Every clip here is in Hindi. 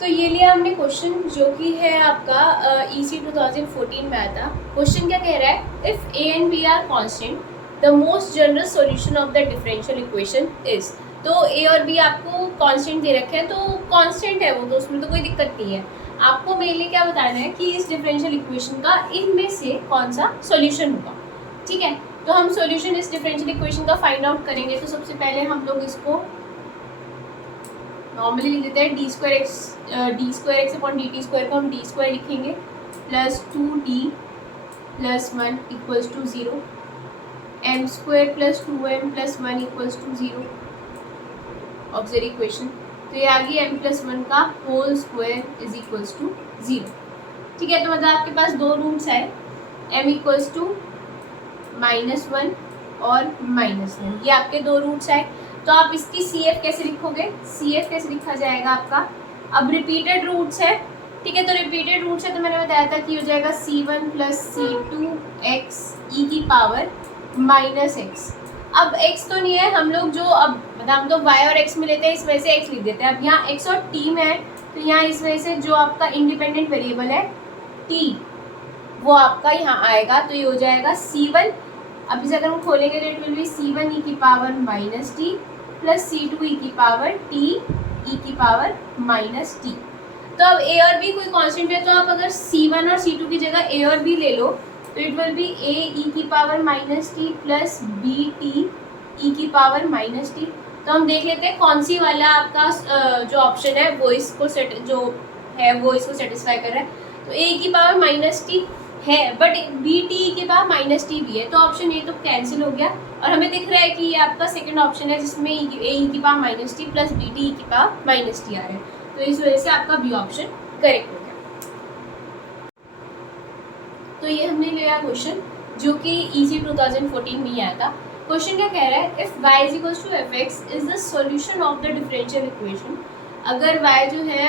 तो ये लिया हमने क्वेश्चन जो कि है आपका EC 2014 में आया था। क्वेश्चन क्या कह रहा है, if A and B are constant the most general solution of the differential equation is. तो ए और बी आपको कांस्टेंट दे रखे हैं, तो कांस्टेंट है वो, तो उसमें तो कोई दिक्कत नहीं है। आपको मेनली क्या बताना है कि इस डिफरेंशियल इक्वेशन का इनमें से कौन सा सॉल्यूशन होगा। ठीक है, तो हम सॉल्यूशन इस डिफरेंशियल इक्वेशन का फाइंड आउट करेंगे। तो सबसे पहले हम लोग इसको नॉर्मली लिख देते हैं D square X upon D T square को हम डी स्क्वायर लिखेंगे plus 2d plus 1 equals to 0, M square plus 2m plus 1 equals to 0। Observe equation, तो ये आ गई m प्लस 1 का whole square is equals to 0। ठीक है, तो मतलब आपके पास दो रूट्स है, m इक्वल्स टू -1 और -1, ये आपके दो रूट्स है। तो आप इसकी CF कैसे लिखोगे, CF कैसे लिखा जाएगा आपका। अब रिपीटेड रूट्स है, ठीक है, तो रिपीटेड रूट्स है तो मैंने बताया था कि हो जाएगा C1 प्लस C2x e की पावर -x। अब x तो नहीं है, हम लोग जो अब मतलब हम तो y और x में लेते हैं, इस वजह से x लिख देते हैं। अब यहाँ x और t में है, तो यहाँ इस वजह से जो आपका इंडिपेंडेंट वेरिएबल है t, वो आपका यहाँ आएगा, तो ये हो जाएगा C1। अब इसे अगर हम खोलेंगे तो it will B C1 e की power -t plus C2 e की पावर t e की पावर -t। तो अब a और b कोई कांस्टेंट है, तो आप अगर C1 और C2 की जगह a और b ले लो तो it will B a e की power -t plus b t e की पावर -t। तो हम देख लेते हैं कौन सी वाला आपका जो ऑप्शन है वो इसको सेटिस्फाई कर रहा है। तो a की पावर -t है, बट बी टी के पास -t भी है, तो ऑप्शन ए तो कैंसिल हो गया। और हमें दिख रहा है कि ये आपका सेकंड ऑप्शन है जिसमें ए की power -t plus B T की पावर -t आ रहा है, तो इस वजह से आपका बी ऑप्शन करेक्ट हो गया। तो ये हमने लिया क्वेश्चन जो कि EC 2014 में ही आया था। क्वेश्चन क्या कह रहा है, if y is equals to fx is the solution of the differential equation. अगर y जो है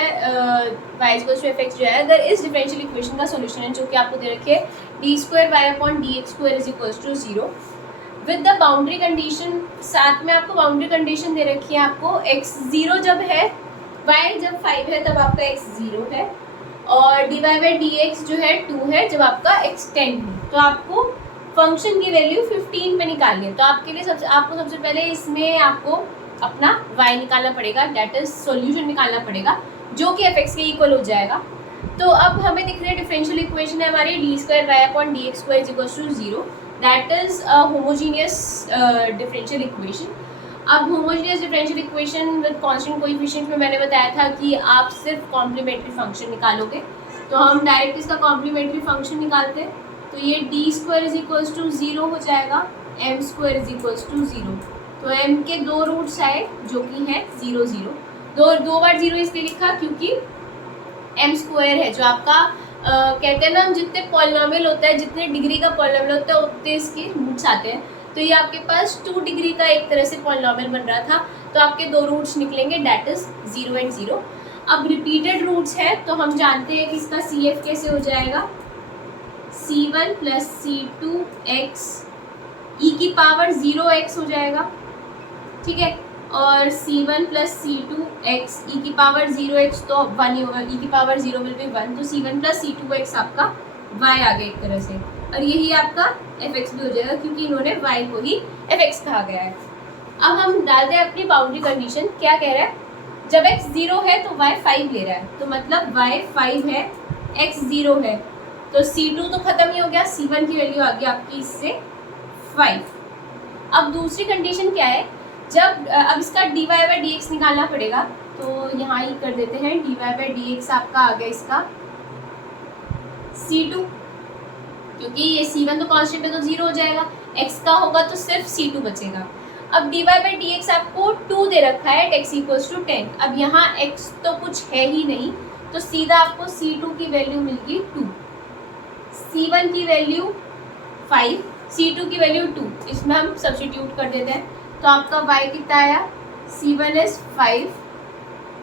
y is equals to fx जो है, अगर इस डिफरेंशियल इक्वेशन का सॉल्यूशन है जो कि आपको दे रखे D square Y upon D X square is equals to 0 with the boundary condition. साथ में आपको बाउंड्री कंडीशन दे रखी है, आपको x 0 जब है, y जब 5 है तब आपका x 0 है, और D Y by D X जो है 2 है जब आपका x 10 है। तो आपको फंक्शन की वैल्यू 15 पे निकालनी है। तो आपके लिए आपको सबसे पहले इसमें आपको अपना y निकालना पड़ेगा, दैट इज सॉल्यूशन निकालना पड़ेगा जो कि fx के इक्वल हो जाएगा। तो अब हमें दिख रही है डिफरेंशियल इक्वेशन है हमारी D square Y upon D X square is equal to 0, that is a homogeneous differential equation. अब homogeneous differential equation with constant coefficient में मैंने बताया था कि आप सिर्फ कॉम्प्लीमेंट्री फंक्शन निकालोगे, तो हम डायरेक्ट इसका कॉम्प्लीमेंट्री फंक्शन निकालते हैं। तो ये D square is equals to 0 हो जाएगा, M square is equals to 0। तो m के दो रूट्स आए जो कि है 0 0, दो बार 0 इसलिए लिखा क्योंकि m स्क्वायर है जो आपका कहते हैं ना, हम जितने पॉलिनोमियल होता है, जितने डिग्री का पॉलिनोमियल होता है उतने इसके रूट्स आते हैं। तो ये आपके पास 2 डिग्री का एक तरह से पॉलिनोमियल बन रहा था, तो आपके दो रूट्स निकलेंगे, दैट इज 0 एंड 0। अब रिपीटेड रूट्स है तो हम जानते हैं कि इसका CF कैसे हो जाएगा, C1 प्लस C2x e की पावर 0x हो जाएगा, ठीक है, और C1 प्लस C2x e की पावर 0x तो 1 ही होगा, e की पावर 0 विल बी 1, तो C1 प्लस C2x आपका y आ गया एक तरह से, और यही आपका fx भी हो जाएगा क्योंकि इन्होंने y को ही fx कहा गया है। अब हम डालते हैं अपनी बाउंड्री कंडीशन, क्या कह रहा है, जब x 0 है तो y 5 ले रहा है, तो मतलब y 5 है, x 0 है, तो C2 तो खत्म ही हो गया, C1 की वैल्यू आ गई आपकी इससे 5। अब दूसरी कंडीशन क्या है, जब अब इसका D Y by D X निकालना पड़ेगा, तो यहाँ ही कर देते हैं, D Y by D X आपका आ गया इसका C2, क्योंकि ये C1 तो कांस्टेंट है तो 0 हो जाएगा, x का होगा तो सिर्फ C2 बचेगा। अब D Y by D X आपको 2 दे रखा है, x इक्वल्स टू 10। अब यहाँ x तो कुछ है ही नहीं, तो सीधा आपको C2 की वैल्यू मिल गई 2, C1 की वैल्यू 5, C2 की वैल्यू 2, इसमें हम सब्स्टिट्यूट कर देते हैं, तो आपका y कितना आया, C1 इज 5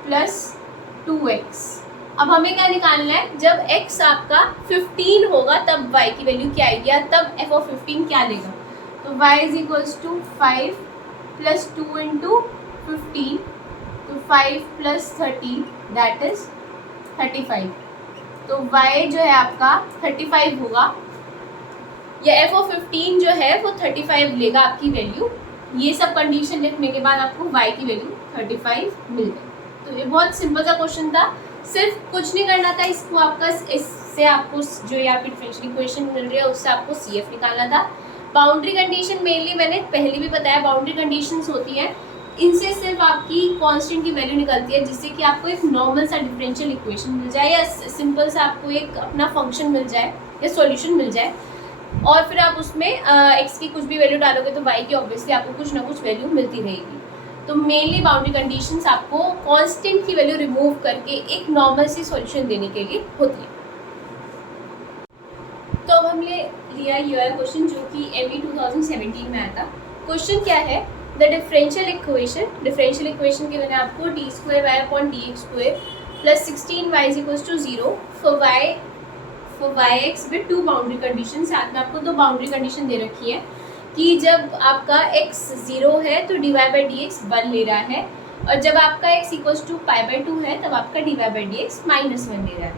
प्लस 2x। अब हमें क्या निकालना है, जब x आपका 15 होगा तब y की वैल्यू क्या आएगी, या तब f ऑफ 15 क्या लेगा, तो y is equals to 5 plus 2 into 15, तो 5 प्लस 13 दैट इज 35, तो y जो है आपका 35 होगा, या f(15) जो है वो 35 लेगा आपकी वैल्यू। ये सब कंडीशन लिखने के बाद आपको y की वैल्यू 35 मिल गई। तो ये बहुत सिंपल सा क्वेश्चन था, सिर्फ कुछ नहीं करना था इसको, आपका इससे आपको जो यहाँ पे डिफरेंशियल इक्वेशन मिल रही है उससे आपको CF निकालना था। बाउंड्री कंडीशन मेनली मैंने पहले भी बताया, बाउंड्री कंडीशंस होती हैं, इनसे सिर्फ आपकी कांस्टेंट की वैल्यू निकलती है, जिससे कि आपको एक नॉर्मल सा डिफरेंशियल इक्वेशन मिल जाए या सिंपल सा आपको एक अपना फंक्शन मिल जाए या सॉल्यूशन मिल जाए, और फिर आप उसमें x की कुछ भी वैल्यू डालोगे तो y की ऑब्वियसली आपको कुछ ना कुछ वैल्यू मिलती रहेगी। तो मेनली बाउंड्री कंडीशंस आपको कांस्टेंट की वैल्यू रिमूव करके एक नॉर्मल सी सॉल्यूशन देने के लिए होती है। तो अब हमने लिया ये वाला क्वेश्चन जो कि ME 2017 में आया था। क्वेश्चन क्या है, द डिफरेंशियल इक्वेशन के मैंने आपको d2y/dx² + 16y = 0 for yx with two boundary condition. साथ में आपको दो बाउंड्री कंडीशन दे रखी है कि जब आपका x 0 है तो dy/dx 1 ले रहा है, और जब आपका x = π/2 है तब आपका dy/dx -1 ले रहा है।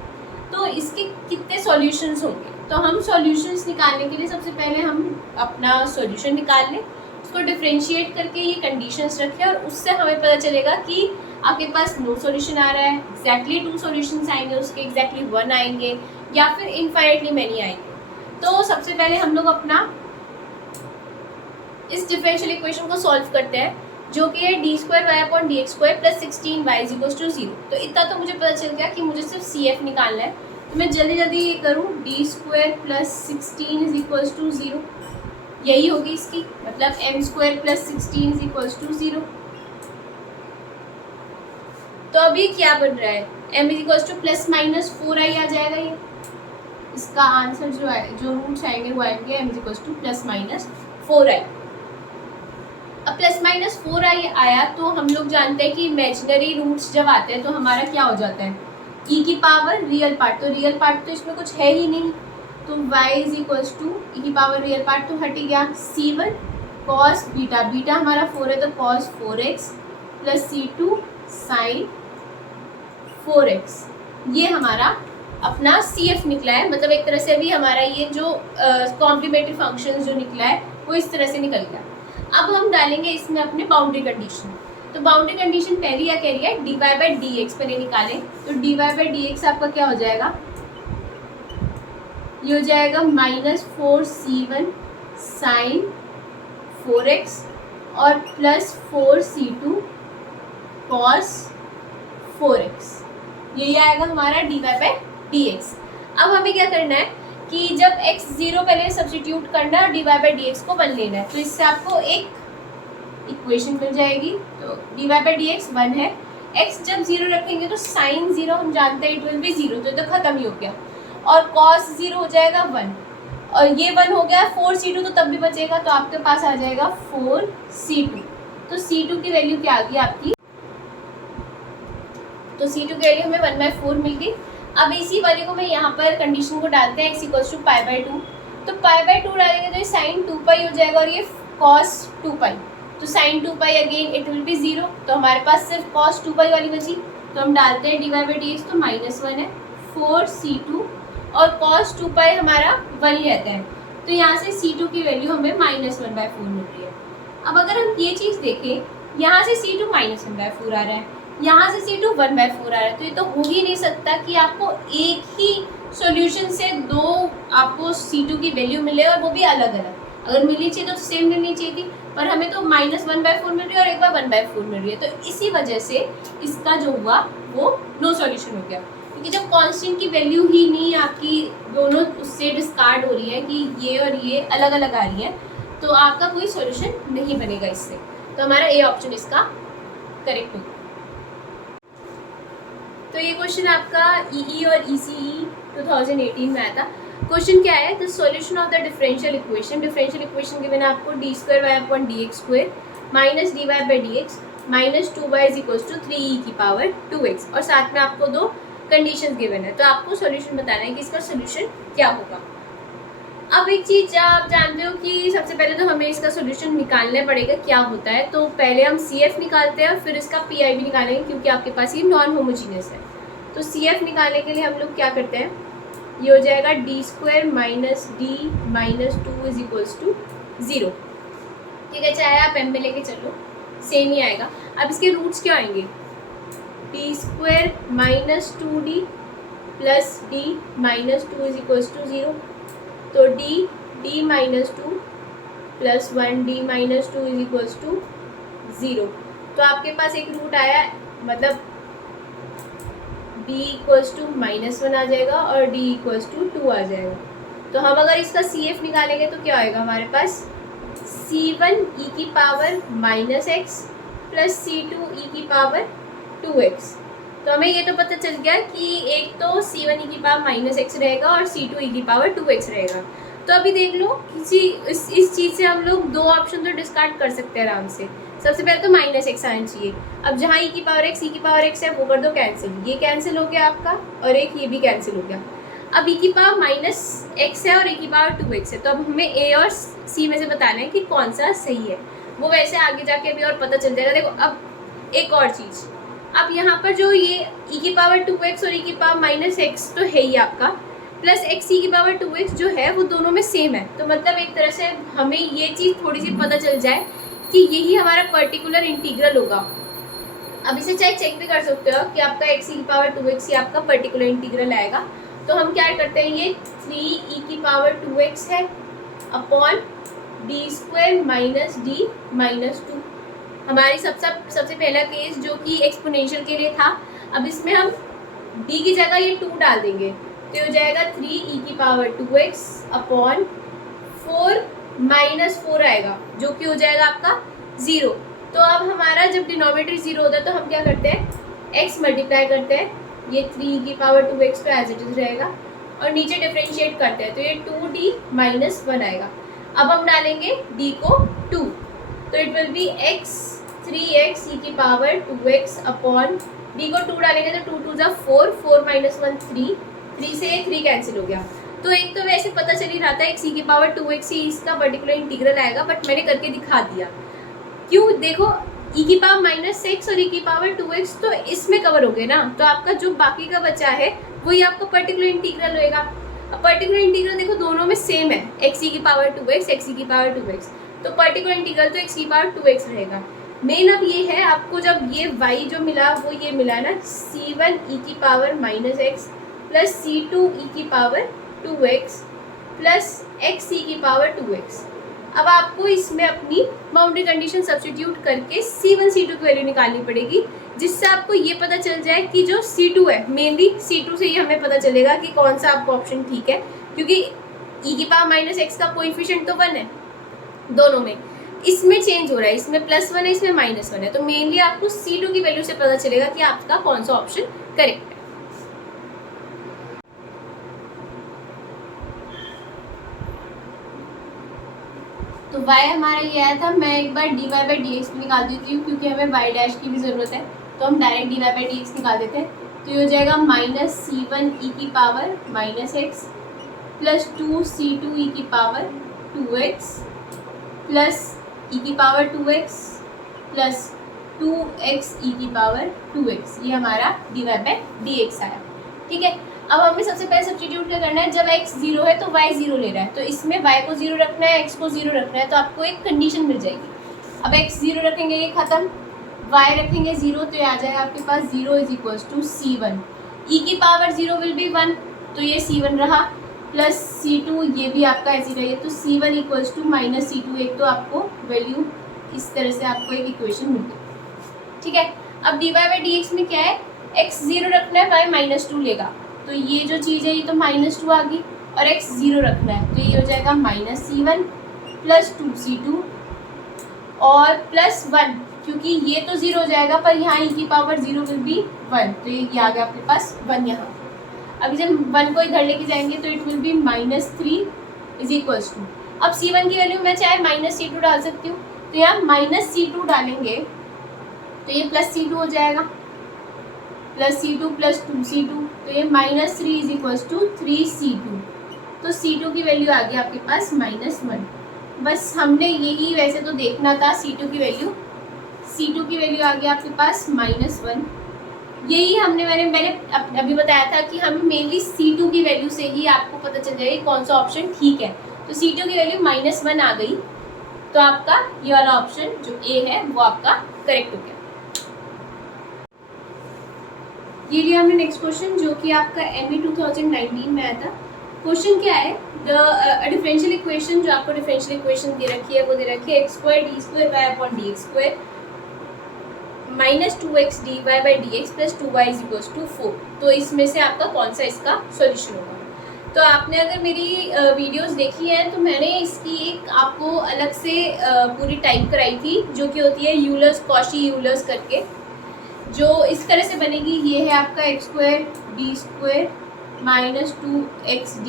तो इसके कितने सॉल्यूशंस होंगे, तो हम सॉल्यूशंस निकालने के लिए सबसे पहले हम अपना सॉल्यूशन निकाल लें, उसको डिफरेंशिएट करके ये कंडीशंस रखें, और उससे हमें पता चलेगा कि आपके पास नो सॉल्यूशन आ रहा है, एग्जैक्टली 2 सॉल्यूशंस आएंगे, उसके एग्जैक्टली 1 आएंगे, या फिर इनफाइनाइटली मैनी आएंगे। तो सबसे पहले हम लोग अपना इस डिफरेंशियल इक्वेशन को सॉल्व करते हैं, जो कि है d2y/dx² + 16y = 0। तो इतना तो मुझे पता चल गया कि मुझे सिर्फ CF निकालना है, तो मैं जल्दी जल्दी ये करूँ, d² + 16 = 0, यही होगी इसकी, मतलब m² + 16 = 0। तो अभी क्या बन रहा है, m = ±4i आ जाएगा। ये इसका आंसर जो है, जो रूट्स आएंगे वो आएंगे m = ±4i। अब ±4i आया तो हम लोग जानते हैं कि इमेजिनरी रूट्स जब आते हैं तो हमारा क्या हो जाता है, e की पावर रियल पार्ट, तो रियल पार्ट तो इसमें कुछ है ही नहीं, तो y = e की पावर रियल पार्ट तो हट गया, c1 cos बीटा, बीटा हमारा 4 है तो cos 4x + c2 sin 4x, ये हमारा अपना CF निकला है। मतलब एक तरह से अभी हमारा ये जो कॉम्प्लीमेंट्री फंक्शन जो निकला है वो इस तरह से निकल गया। अब हम डालेंगे इसमें अपने बाउंड्री कंडीशन। तो बाउंड्री कंडीशन पहली क्या कह रही है, dy/dx पहले निकालें, तो dy/dx आपका क्या हो जाएगा, ये हो जाएगा -4c1 sin 4x और +4c2 cos 4x, यही आएगा हमारा dy/dx। अब हमें क्या करना है कि जब x 0 पहले सब्स्टिट्यूट करना है, dy/dx को 1 लेना है, तो इससे आपको एक इक्वेशन मिल जाएगी। तो dy/dx 1 है, x जब 0 रखेंगे तो sin 0 हम जानते हैं इट विल बी 0, तो ये तो खत्म ही हो गया, और cos 0 हो जाएगा 1, और ये 1 हो गया, 4c2 तो तब भी बचेगा, तो आपके पास आ जाएगा 4c2। तो c2 की वैल्यू क्या आ गई आपकी, तो c2 की वैल्यू हमें 1/4 मिल गई। अब इसी वाले को मैं यहाँ पर कंडीशन को डालते हैं, x = π/2, तो π/2 डालेंगे तो ये sin 2π हो जाएगा, और ये cos 2π, तो sin 2π again it will be 0, तो हमारे पास सिर्फ cos 2π वाली बची, तो हम डालते हैं dy/dx, तो -1 है, 4c2 और cos 2π हमारा 1 ही रहता है, तो यहाँ से c2 की वैल्यू हमें -1/4 मिल रही है। अब अगर हम ये चीज़ देखें, यहाँ से c2 -1/4 आ रहा है, यहाँ से c2 1/4 आ रहा है, तो ये तो हो ही नहीं सकता कि आपको एक ही सॉल्यूशन से दो आपको c2 की वैल्यू मिले, और वो भी अलग अलग। अगर मिलनी चाहिए तो सेम मिलनी चाहिए थी, पर हमें तो -1/4 मिल रही है और एक बार 1/4 मिल रही है, तो इसी वजह से इसका जो हुआ वो नो सॉल्यूशन हो गया, क्योंकि जब कांस्टेंट की वैल्यू ही नहीं आपकी दोनों उससे डिस्कार्ड हो रही है कि ये और ये अलग अलग आ रही है, तो आपका कोई सॉल्यूशन नहीं बनेगा इससे। तो हमारा ए ऑप्शन इसका करेक्ट होगा। तो ये क्वेश्चन आपका EE और ECE 2018 में आया था। क्वेश्चन क्या है, the solution of the differential equation के बिना आपको d2y/dx² -dy/dx -2y = 3e की पावर 2x, और साथ में आपको दो कंडीशंस गिवन है, तो आपको सॉल्यूशन बताना है कि इसका सॉल्यूशन क्या होगा। अब एक चीज़ आप जानते हो कि सबसे पहले तो हमें इसका सॉल्यूशन निकालना पड़ेगा क्या होता है, तो पहले हम CF निकालते हैं और फिर इसका PI भी निकालेंगे, क्योंकि आपके पास ये नॉन होमोजीनियस है। तो सी एफ निकालने के लिए हम लोग क्या करते हैं, ये हो जाएगा D square minus D minus two is equals to 0। ठीक है, चाहे आप एम में लेके चलो सेम ही आएगा। अब इसके रूट्स क्या आएंगे, D square minus 2d plus D minus 2 is equals to 0। तो D minus 2 plus 1d minus 2 is equals to 0। तो आपके पास एक रूट आया, मतलब d इक्वल्स टू -1 आ जाएगा और d इक्वल्स टू 2 आ जाएगा। तो हम अगर इसका सी एफ निकालेंगे तो क्या आएगा हमारे पास, c1 e की power -x plus c2 e की पावर 2x। तो हमें ये तो पता चल गया कि एक तो c1 e की पावर -x रहेगा और c2 e की पावर 2x रहेगा। तो अभी देख लो किसी इस चीज़ से हम लोग दो ऑप्शन तो डिस्कार्ड कर सकते हैं आराम से। सबसे पहले तो -x आना चाहिए। अब जहाँ e की पावर x है वो कर दो कैंसिल, ये कैंसिल हो गया आपका और एक ये भी कैंसिल हो गया। अब e की पावर -x है और e की पावर 2x है, तो अब हमें a और c में से बताना है कि कौन सा सही है। वो वैसे आगे जाके अभी और पता चल जाएगा। देखो अब एक और चीज़, अब यहाँ पर जो ये e की पावर 2x और e की पावर -x तो है ही आपका, प्लस x e की पावर 2x जो है वो दोनों में सेम है। तो मतलब एक तरह से हमें ये चीज़ थोड़ी सी पता चल जाए कि यही हमारा पर्टिकुलर इंटीग्रल होगा। अब इसे चाहे चेक भी कर सकते हो कि आपका x e की पावर 2x ही आपका पर्टिकुलर इंटीग्रल आएगा। तो हम क्या करते हैं, ये 3 e की पावर 2x है upon D square minus D minus 2। हमारी सबसे पहला केस जो कि एक्सपोनेंशियल के लिए था। अब इसमें हम d की जगह ये 2 डाल देंगे तो हो जाएगा 3 e की पावर 2x अपॉन 4 -4 आएगा जो कि हो जाएगा आपका 0। तो अब हमारा जब डिनोमिनेटर 0 होता है तो हम क्या करते हैं, x मल्टीप्लाई करते हैं, ये 3 e की पावर 2x तो एज इट इज रहेगा और नीचे डिफ्रेंशिएट करते हैं तो ये 2d -1 आएगा। अब हम डालेंगे d को 2 तो it will B x 3x e की पावर 2x अपॉन d को 2 डालेंगे तो 2 2 4, 4 -1 3 से 3 कैंसिल हो गया। तो एक तो वैसे पता चल ही रहा था x e की पावर 2x ही इसका पर्टिकुलर इंटीग्रल आएगा, बट मैंने करके दिखा दिया। क्यों, देखो e की पावर -x और e की पावर 2x तो इसमें कवर हो गए ना, तो आपका जो बाकी का बचा है वही आपका पर्टिकुलर इंटीग्रल होएगा। अब पर्टिकुलर इंटीग्रल देखो दोनों में सेम है, x e की पावर 2x x e की पावर 2x, तो पर्टिकुलर इंटीग्रल तो x की पावर 2x रहेगा। मेन अब ये है आपको जब ये y जो मिला वो ये मिला ना, c1 e की power -x plus c2 e की power 2x plus x e की पावर 2x। अब आपको इसमें अपनी बाउंड्री कंडीशन सब्स्टिट्यूट करके c1 c2 की वैल्यू निकालनी पड़ेगी, जिससे आपको ये पता चल जाए कि जो c2 है, मेनली c2 से ही हमें पता चलेगा कि कौन सा आपको ऑप्शन ठीक है, क्योंकि e की पावर -x का कोएफिशिएंट तो 1 है दोनों में, इसमें चेंज हो रहा है, इसमें +1 है इसमें -1 है। तो मेनली आपको c2 की वैल्यू से पता चलेगा कि आपका कौन सा ऑप्शन करेक्ट है। तो y हमारा ये आया था, मैं एक बार dy/dx निकाल देती हूँ क्योंकि हमें y' की भी ज़रूरत है, तो हम डायरेक्ट dy/dx निकाल देते हैं। तो ये हो जाएगा -c1 e की power -x plus 2c2 e की पावर 2x प्लस e की power 2x plus 2x e की पावर 2x, ये हमारा dy/dx आया। ठीक है, अब हमें सबसे पहले सब्स्टिट्यूट क्या करना है, जब x 0 है तो y 0 ले रहा है, तो इसमें y को 0 रखना है, x को 0 रखना है, तो आपको एक कंडीशन मिल जाएगी। अब x 0 रखेंगे ये खत्म, y रखेंगे 0 तो ये आ जाएगा आपके पास 0 is equals to c1 e की पावर 0 विल बी 1 तो ये c1 रहा प्लस c2 ये भी आपका ऐसे ही रहेगा, तो c1 इक्वल्स टू -c2। एक तो आपको वैल्यू इस तरह से आपको एक इक्वेशन मिल गई। ठीक है, अब dy/dx में क्या है, x 0 रखना है, y -2 लेगा, तो ये जो चीज़ है ये तो -2 आ गई और x 0 रखना है तो ये हो जाएगा -c1 प्लस 2c2 और प्लस 1, क्योंकि ये तो 0 हो जाएगा पर यहाँ e की पावर 0 विल बी 1 तो ये आ गया आपके पास 1 यहाँ। अब जब 1 को इधर लेके जाएंगे तो it will be -3 is equals to, अब c1 की वैल्यू मैं चाहे -c2 डाल सकती हूँ, तो यहाँ -c2 डालेंगे तो ये +c2 हो जाएगा, +c2 प्लस 2c2 तो ये -3 इज इक्वल्स टू 3c2, तो c2 की वैल्यू आ गई आपके पास -1। बस हमने यही वैसे तो देखना था, c2 की वैल्यू आ गई आपके पास -1, यही मैंने अभी बताया था कि हमें मेनली C2 की वैल्यू से ही आपको पता चल जाएगा कौन सा ऑप्शन ठीक है। तो C2 की वैल्यू -1 आ गई, तो आपका ये वाला ऑप्शन जो ए है वो आपका करेक्ट हो गया। ये लिया हमने नेक्स्ट क्वेश्चन जो कि आपका ME 2019 में आया था। क्वेश्चन क्या है, द डिफरेंशियल इक्वेशन, जो आपको डिफरेंशियल इक्वेशन दे रखी है वो दे रखी है x² d² y/dx² -2x dy by dx plus 2y = 4। तो इसमें से आपका कौन सा इसका सॉल्यूशन होगा। तो आपने अगर मेरी वीडियोस देखी है तो मैंने इसकी एक आपको अलग से पूरी टाइप कराई थी, जो कि होती है यूलर्स कॉशी यूलर्स करके, जो इस तरह से बनेगी। ये है आपका x² d² -2x d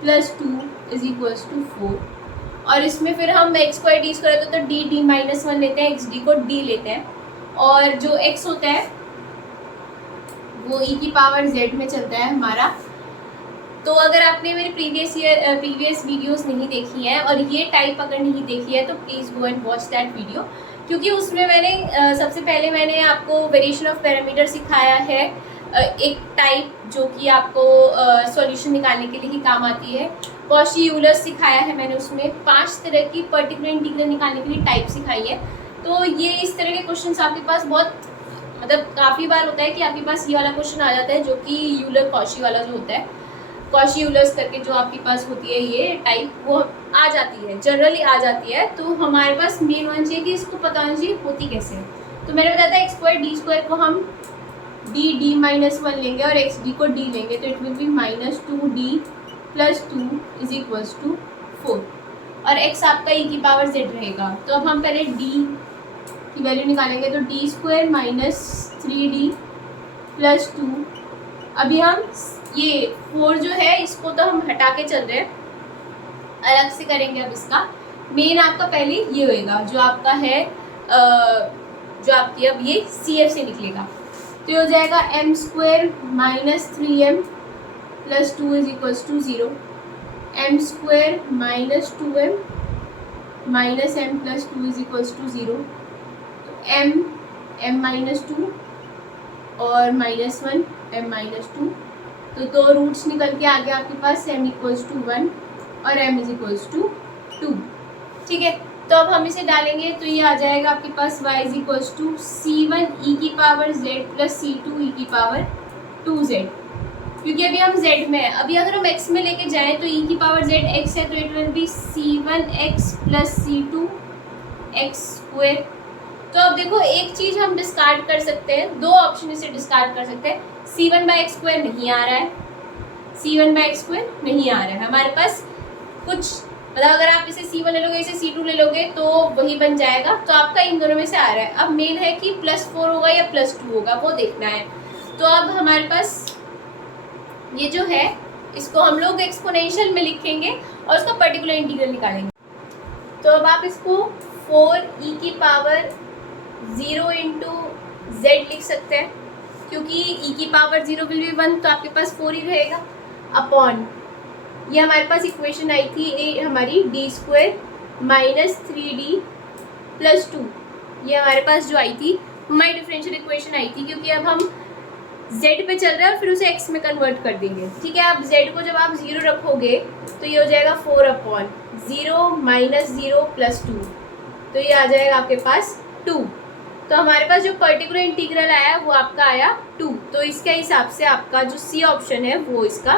plus 2 = 4। और इसमें फिर हम x² d² तो d -1 लेते हैं, xd को d लेते हैं, और जो x होता है वो e⁻z में चलता है हमारा। तो अगर आपने मेरी प्रीवियस वीडियोस नहीं देखी हैं और ये टाइप अगर नहीं देखी है तो please go and watch that video, क्योंकि उसमें मैंने सबसे पहले मैंने आपको वेरिएशन ऑफ पैरामीटर सिखाया है, एक टाइप जो कि आपको सॉल्यूशन निकालने के लिए ही काम आती है। कॉशी यूलर्स सिखाया है मैंने, उसमें 5 तरह की पर्टिकुलर इंटीग्रल निकालने के लिए टाइप सिखाई है। तो ये इस तरह के क्वेश्चंस आपके पास बहुत मतलब काफ़ी बार होता है कि आपके पास ये वाला क्वेश्चन आ जाता है जो कि यूलर कॉशी वाला जो होता है, कॉशी यूलर्स करके जो आपके पास होती है ये टाइप, वो आ जाती है, जनरली आ जाती है। तो हमारे पास मेन होना चाहिए कि इसको पता होना चाहिए होती कैसे है। तो मैंने बताया था x² d² को हम d -1 लेंगे और xd को d लेंगे, तो it will B -2d plus 2 = 4, और x आपका e⁻z रहेगा। तो अब हम पहले d की वैल्यू निकालेंगे, तो d² -3d plus 2। अभी हम ये 4 जो है इसको तो हम हटा के चल रहे हैं, अलग से करेंगे। अब इसका मेन आपका पहले ये होएगा जो आपका है जो आपकी अब ये CF से निकलेगा, तो ये हो जाएगा m² -3m plus 2 = 0, m² -2m -m plus 2 = 0, m -2 और -1 m -2, तो 2 रूट्स निकल के आ गया आपके पास m = 1 और m = 2। ठीक है, तो अब हम इसे डालेंगे तो ये आ जाएगा आपके पास y = c1 e⁻z plus c2 e⁻2z, क्योंकि अभी हम z में है। अभी अगर हम x में लेके जाएं तो e⁻z x है, तो it will B c1x plus c2 x²। तो अब देखो एक चीज़ हम डिस्कार्ड कर सकते हैं, 2 ऑप्शन इसे डिस्कार्ड कर सकते हैं। c1/x² नहीं आ रहा है, c1/x² नहीं आ रहा है हमारे पास कुछ, मतलब अगर आप इसे c1 ले लोगे, इसे c2 ले लोगे तो वही बन जाएगा। तो आपका इन दोनों में से आ रहा है। अब मेन है कि +4 होगा या +2 होगा वो देखना है। तो अब हमारे पास ये जो है इसको हम लोग एक्सपोनेंशियल में लिखेंगे और उसका पर्टिकुलर इंटीग्रल निकालेंगे। तो अब आप इसको 4e⁻0 × z लिख सकते हैं, क्योंकि e⁻0 विल बी 1, तो आपके पास 4 ही रहेगा, अपॉन ये हमारे पास इक्वेशन आई थी हमारी d² -3d plus 2, ये हमारे पास जो आई थी हमारी डिफरेंशियल इक्वेशन आई थी, क्योंकि अब हम z पे चल रहे हैं और फिर उसे x में कन्वर्ट कर देंगे। ठीक है, अब z को जब आप 0 रखोगे तो ये हो जाएगा 4/0 -0 + 2, तो ये आ जाएगा आपके पास 2। तो हमारे पास जो पर्टिकुलर इंटीग्रल आया वो आपका आया 2। तो इसके हिसाब से आपका जो C ऑप्शन है वो इसका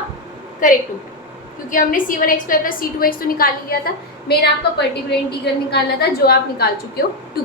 करेक्ट होगा, क्योंकि हमने c1x² + c2x तो निकाल लिया था। मेन आपका पर्टिकुलर इंटीग्रल निकालना था जो आप निकाल चुके हो 2।